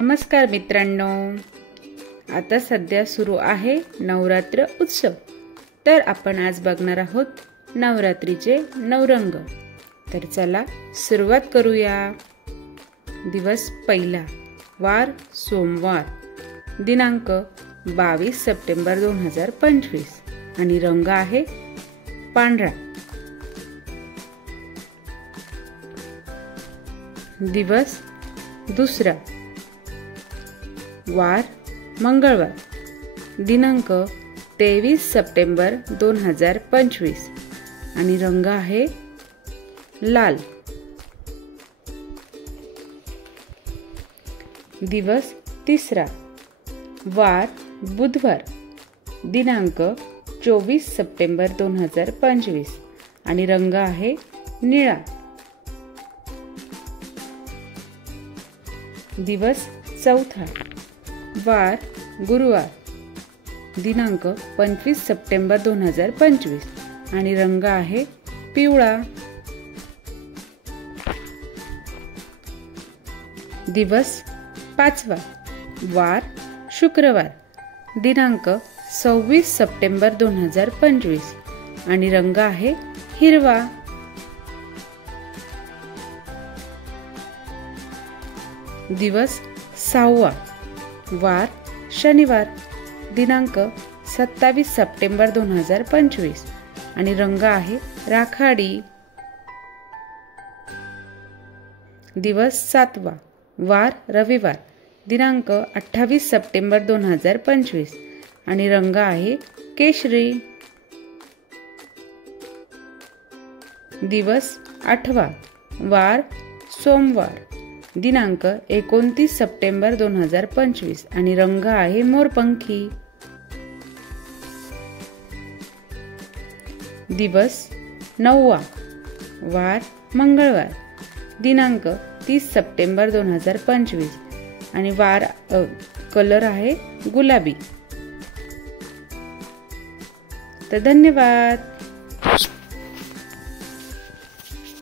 नमस्कार मित्रांनो, आता सध्या सुरू आहे नवरात्र उत्सव। तर आपण आज बघणार आहोत नवरात्रीचे नवरंग। तर चला सुरुवात करूया। दिवस पहिला, वार सोमवार, दिनांक 22 सप्टेंबर 2025 आणि रंग आहे पांढरा। दिवस दुसरा, वार मंगळवार, दिनांक 23 सप्टेंबर 2025 आणि रंग आहे लाल। दिवस तिसरा, वार बुधवार, दिनांक 24 सप्टेंबर 2025 आणि रंग आहे निळा। दिवस चौथा, वार गुरुवार, दिनांक 25 सप्टेंबर 2025 आणि रंग आहे पिवळा। दिवस पाचवा, वार शुक्रवार, दिनांक 26 सप्टेंबर 2025 आणि रंग आहे हिरवा। दिवस सहावा, वार शनिवार, दिनांक 27 सप्टेंबर 2025 आणि रंग आहे राखाडी। दिवस सातवा, वार रविवार, दिनांक 28 सप्टेंबर 2025 आणि रंग आहे केशरी। दिवस आठवा, वार सोमवार, दिनांक 29 सप्टेंबर 2025 आणि रंग आहे मोरपंखी। दिवस नववा, वार मंगळवार, दिनांक 30 सप्टेंबर 2025 आणि वार कलर आहे गुलाबी। तर धन्यवाद।